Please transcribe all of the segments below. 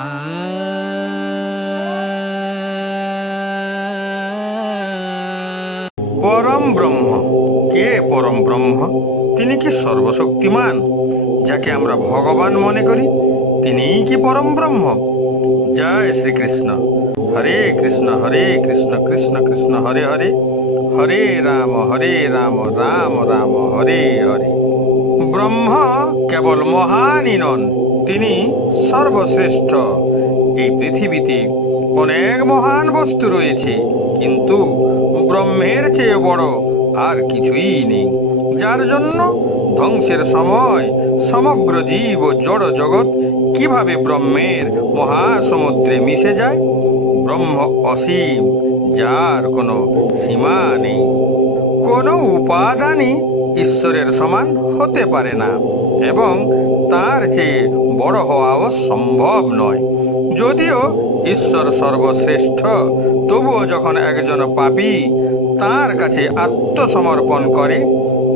পরম ব্রহ্ম। কে পরম ব্রহ্ম? তিনি কি সর্বশক্তিমান? যাকে আমরা ভগবান মনে করি, তিনিই কি পরম ব্রহ্ম? জয় শ্রীকৃষ্ণ। হরে কৃষ্ণ হরে কৃষ্ণ কৃষ্ণ কৃষ্ণ, হরে হরে। হরে রাম হরে রাম রাম রাম, হরে হরে। ব্রহ্ম কেবল মহানই নন তিনি সর্বশ্রেষ্ঠ। এই পৃথিবীতে অনেক মহান বস্তু রয়েছে, কিন্তু ব্রহ্মের চেয়ে বড় আর কিছুই নেই। যার জন্য ধ্বংসের সময় সমগ্র জীব জড় জগৎ কীভাবে ব্রহ্মের মহাসমুদ্রে মিশে যায়? ব্রহ্ম অসীম, যার কোনো সীমা নেই। কোনো উপাদানই ঈশ্বরের সমান হতে পারে না, এবং তার চেয়ে বড় হওয়াও সম্ভব নয়। যদিও ঈশ্বর সর্বশ্রেষ্ঠ, তবুও যখন একজন পাপী তার কাছে আত্মসমর্পণ করে,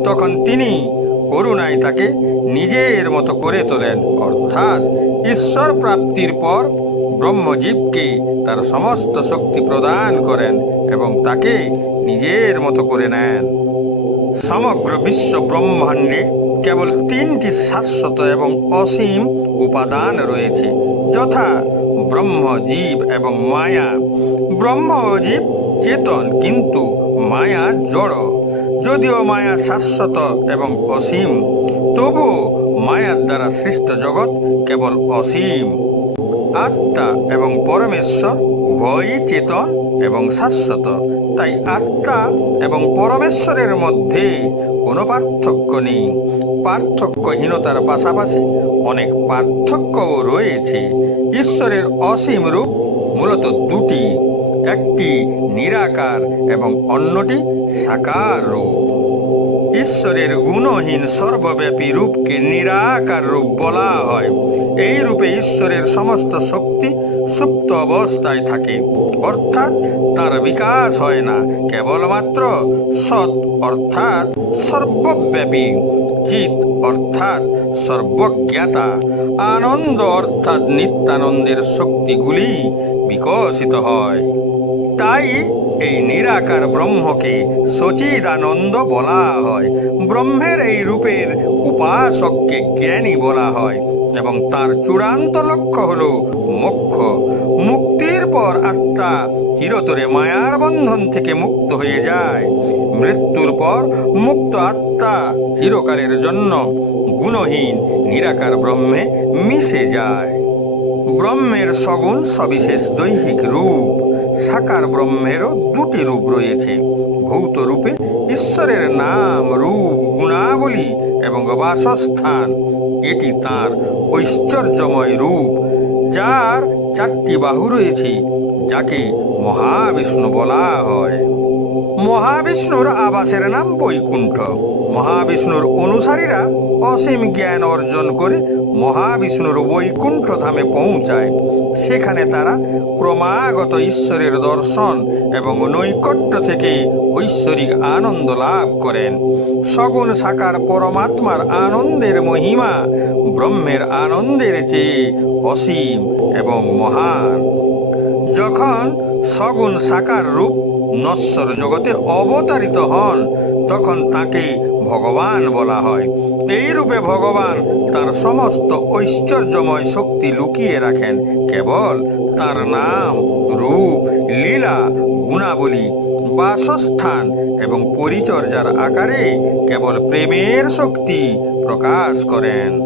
তখন তিনি করুণায় তাকে নিজের মতো করে তোলেন। অর্থাৎ ঈশ্বর প্রাপ্তির পর ব্রহ্মজীবকে তার সমস্ত শক্তি প্রদান করেন এবং তাকে নিজের মতো করে নেন। সমগ্র বিশ্ব ব্রহ্মাণ্ডে কেবল তিনটি শাশ্বত এবং অসীম উপাদান রয়েছে, যথা ব্রহ্ম জীব এবং মায়া। ব্রহ্ম ও জীব চেতন, কিন্তু মায়া জড়। যদিও মায়া শাশ্বত এবং অসীম, তবুও মায়ার দ্বারা সৃষ্ট জগৎ কেবল অসীম। আত্মা এবং পরমেশ্বর উভয়ই চেতন এবং শাশ্বত। তাই আত্মা এবং পরমেশ্বরের মধ্যে কোনো পার্থক্য নেই। পার্থক্যহীনতার পাশাপাশি অনেক পার্থক্যও রয়েছে। ঈশ্বরের অসীম রূপ মূলত দুটি, একটি নিরাকার এবং অন্যটি সাকার রূপ। ঈশ্বরের গুণহীন সর্বব্যাপী রূপকে নিরাকার রূপ বলা হয়। এই রূপে ঈশ্বরের সমস্ত শক্তি সুপ্ত অবস্থায় থাকে। অর্থাৎ তার বিকাশ হয় না, কেবলমাত্র সৎ অর্থাৎ সর্বব্যাপী। চিত অর্থাৎ সর্বজ্ঞাতা, আনন্দ অর্থাৎ নিত্যানন্দের শক্তিগুলি বিকশিত হয়। তাই এই নিরাকার ব্রহ্মকে সচিদানন্দ বলা হয়। ব্রহ্মের এই রূপের উপাসককে জ্ঞানী বলা হয় এবং তার চূড়ান্ত লক্ষ্য হল মোক্ষ। মুক্তির পর আত্মা চিরতরে মায়ার বন্ধন থেকে মুক্ত হয়ে যায়। মৃত্যুর পর মুক্ত আত্মা চিরকালের জন্য গুণহীন নিরাকার ব্রহ্মে মিশে যায়। ব্রহ্মের সগুণ সবিশেষ দৈহিক রূপ। সাকার ব্রহ্মেরও দুটি রূপ রয়েছে। ভৌত রূপে ঈশ্বরের নাম, রূপ, গুণাবলী এবং বাসস্থান। এটি তার ঐশ্বর্যময় রূপ, যার চারটি বাহু রয়েছে, যাকে মহাবিষ্ণু বলা হয়। মহাবিষ্ণুর আবাসের নাম বৈকুণ্ঠ। মহাবিষ্ণুর অনুসারীরা অসীম জ্ঞান অর্জন করে মহাবিষ্ণুর বৈকুণ্ঠ ধামে পৌঁছায়। সেখানে তারা ক্রমাগত ঈশ্বরের দর্শন এবং নৈকট্য থেকে ঐশ্বরিক আনন্দ লাভ করেন। সগুণ সাকার পরমাত্মার আনন্দের মহিমা ব্রহ্মের আনন্দের চেয়ে অসীম এবং মহান। যখন সগুণ সাকার রূপ নশ্বর জগতে অবতারিত হন, তখন তাকে ভগবান বলা হয়। এই রূপে ভগবান তার সমস্ত ঐশ্বর্যময় শক্তি লুকিয়ে রাখেন। কেবল তার নাম, রূপ, লীলা, গুণাবলী, বাসস্থান এবং পরিচর্যার আকারে কেবল প্রেমের শক্তি প্রকাশ করেন।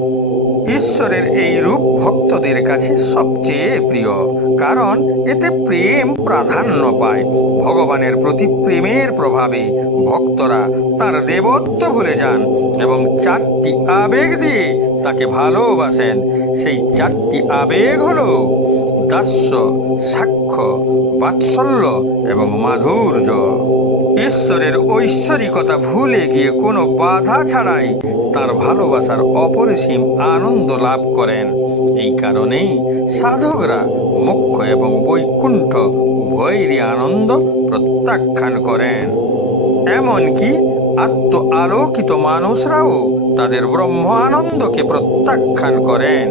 ঈশ্বরের এই রূপ ভক্তদের কাছে সবচেয়ে প্রিয়, কারণ এতে প্রেম প্রাধান্য পায়। ভগবানের প্রতি প্রেমের প্রভাবে ভক্তরা তার দেবত্ব ভুলে যান এবং চারটি আবেগ দিয়ে তাকে ভালোবাসেন। সেই চারটি আবেগ হলো দাস্য, সাক্ষ্য, বাৎসল্য এবং মাধুর্য। ঈশ্বরের ঐশ্বরিকতা ভুলে গিয়ে কোনো বাধা ছাড়াই তার ভালোবাসার অপরিসীম আনন্দ লাভ করেন। এই কারণেই সাধকরা মোক্ষ এবং বৈকুণ্ঠ উভয়েরই আনন্দ প্রত্যাখ্যান করেন। এমনকি আত্ম আলোকিত মানুষরাও তাদের ব্রহ্ম আনন্দকে প্রত্যাখ্যান করেন।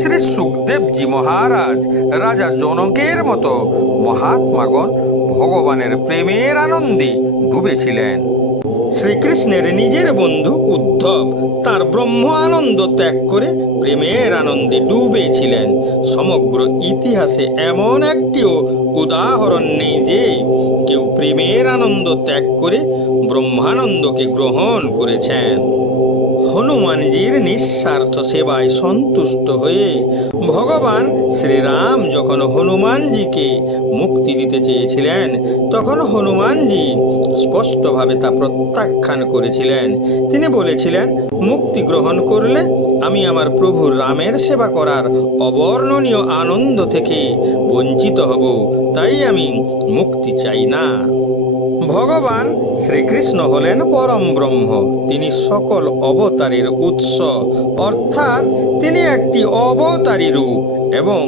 শ্রী সুখদেবজি মহারাজ রাজা জনকের মতো মহাত্মাগণ ভগবানের প্রেমের আনন্দে ডুবেছিলেন। শ্রীকৃষ্ণের নিজের বন্ধু উদ্ধব। তার ব্রহ্ম আনন্দ ত্যাগ করে প্রেমের আনন্দে ডুবেছিলেন। সমগ্র ইতিহাসে এমন একটিও উদাহরণ নেই যে কেউ প্রেমের আনন্দ ত্যাগ করে ব্রহ্মানন্দকে গ্রহণ করেছেন। হনুমানজির নিঃস্বার্থ সেবায় সন্তুষ্ট হয়ে ভগবান শ্রীরাম যখন হনুমানজিকে মুক্তি দিতে চেয়েছিলেন, তখন হনুমানজি স্পষ্টভাবে তা প্রত্যাখ্যান করেছিলেন। তিনি বলেছিলেন, মুক্তি গ্রহণ করলে আমি আমার প্রভু রামের সেবা করার অবর্ণনীয় আনন্দ থেকে বঞ্চিত হব, তাই আমি মুক্তি চাই না। ভগবান শ্রীকৃষ্ণ হলেন পরম ব্রহ্ম। তিনি সকল অবতারের উৎস। অর্থাৎ তিনি একটি অবতারী রূপ এবং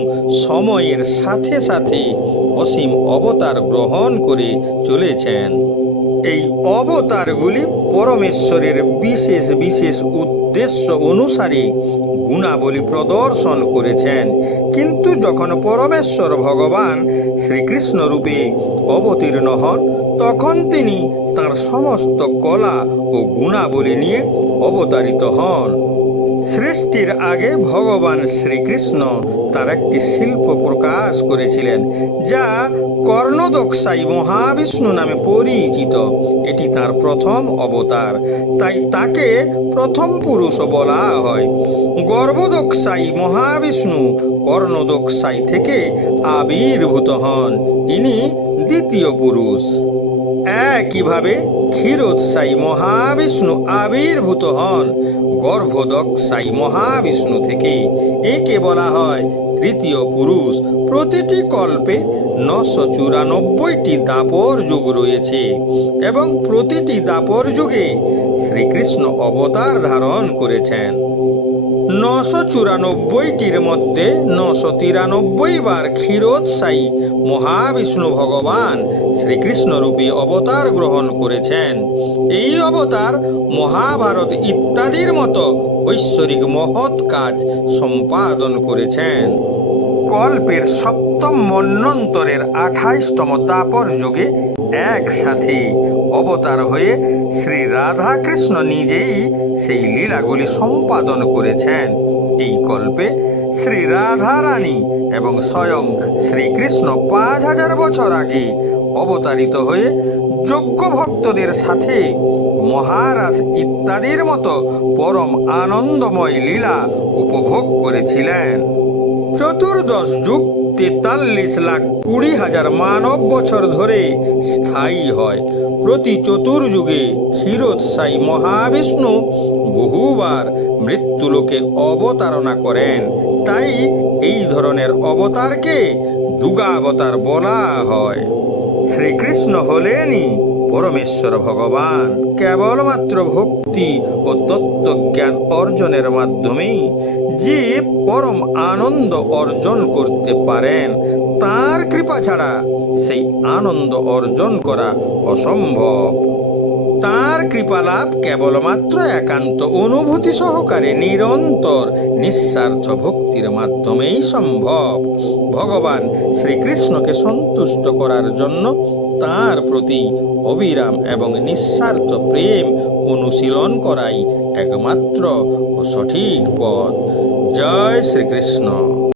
সময়ের সাথে সাথে অসীম অবতার গ্রহণ করে চলেছেন। এই অবতারগুলি পরমেশ্বরের বিশেষ বিশেষ উদ্দেশ্য অনুসারে গুণাবলী প্রদর্শন করেছেন। কিন্তু যখন পরমেশ্বর ভগবান শ্রীকৃষ্ণ রূপে অবতীর্ণ হন তখন তিনি তার সমস্ত কলা ও গুণাবলী নিয়ে অবতারিত হন। সৃষ্টির আগে ভগবান শ্রীকৃষ্ণ তার একটি শিল্প প্রকাশ করেছিলেন, যা কর্ণদক্ষাই মহাবিষ্ণু নামে পরিচিত। এটি তার প্রথম অবতার, তাই তাকে প্রথম পুরুষ বলা হয়। গর্ভদক্ষাই মহাবিষ্ণু কর্ণদক্ষাই থেকে আবির্ভূত হন। ইনি দ্বিতীয় পুরুষ। একইভাবে ক্ষীরোৎসাই মহাবিষ্ণু আবির্ভূত হন। গর্ভদক সাই মহাবিষ্ণু থেকে একে বলা হয় তৃতীয় পুরুষ। প্রতিটি কল্পে নশো চুরানব্বইটি দাপর যুগ রয়েছে এবং প্রতিটি দাপর যুগে শ্রীকৃষ্ণ অবতার ধারণ করেছেন। নশো চুরানব্বইটির মধ্যে নশো তিরানব্বই বার ক্ষীরোৎসায়ী মহাবিষ্ণু ভগবান শ্রীকৃষ্ণ রূপে অবতার গ্রহণ করেছেন। এই অবতার মহাভারত ইত্যাদির মতো ঐশ্বরিক মহৎ কাজ সম্পাদন করেছেন। কল্পের সপ্তম মন্বন্তরের আঠাইশতম তাপর যুগে একসাথে অবতার হয়ে শ্রী রাধাকৃষ্ণ নিজেই সেই লীলাগুলি সম্পাদন করেছেন। এই কল্পে শ্রী রাধা রানী এবং স্বয়ং শ্রীকৃষ্ণ পাঁচ হাজার বছর আগে অবতারিত হয়ে যোগ্য ভক্তদের সাথে মহারাজ ইত্যাদির মতো পরম আনন্দময় লীলা উপভোগ করেছিলেন। চতুর্দশ যুগ তেতাল্লিশ লাখ কুড়ি হাজার মানব বছর ধরে স্থায়ী হয়। প্রতি চতুর্যুগে ক্ষীরোৎসায়ী মহাবিষ্ণু বহুবার মৃত্যুলোকে অবতারণা করেন। তাই এই ধরনের অবতারকে যুগাবতার বলা হয়। শ্রীকৃষ্ণ হলেনই পরমেশ্বর ভগবান, কেবলমাত্র ভক্তি ও তত্ত্বজ্ঞান অর্জনের মাধ্যমেই যে পরম আনন্দ অর্জন করতে পারেন, তার কৃপা ছাড়া সেই আনন্দ অর্জন করা অসম্ভব। তার কৃপালাভ কেবলমাত্র একান্ত অনুভূতি সহকারে নিরন্তর নিঃস্বার্থ ভক্তির মাধ্যমেই সম্ভব। ভগবান শ্রীকৃষ্ণকে সন্তুষ্ট করার জন্য তার প্রতি অবিরাম এবং নিঃস্বার্থ প্রেম অনুশীলন করাই একমাত্র ও সঠিক পথ। জয় শ্রীকৃষ্ণ।